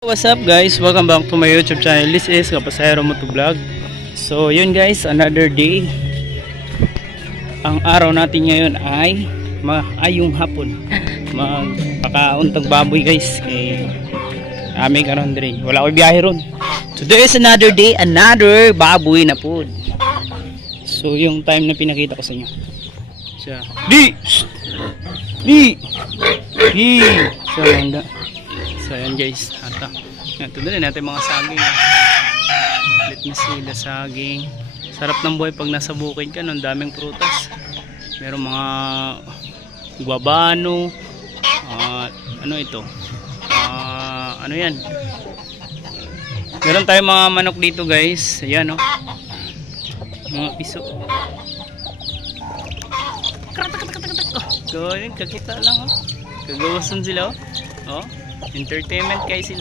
What's up guys? Welcome back to my YouTube channel. This is Kapasahero Motovlog. So yun guys, another day. Ang araw natin ngayon ay yung hapon. Magpakauntag baboy guys. Aming karon diri. Wala ko biyahe ron. Today is another day, another baboy na po. So yung time na pinakita ko sa inyo. Siya. Di! So hanggang so ayan guys, ito din natin mga saging. Let me see the saging. Sarap ng buhay pag nasa bukid ka, ang daming prutas. Meron mga guabano, ano ito, ano yan, meron tayong mga manok dito guys. Ayan mga piso. So yun, kakita lang kagawasan sila entertainment guys sila.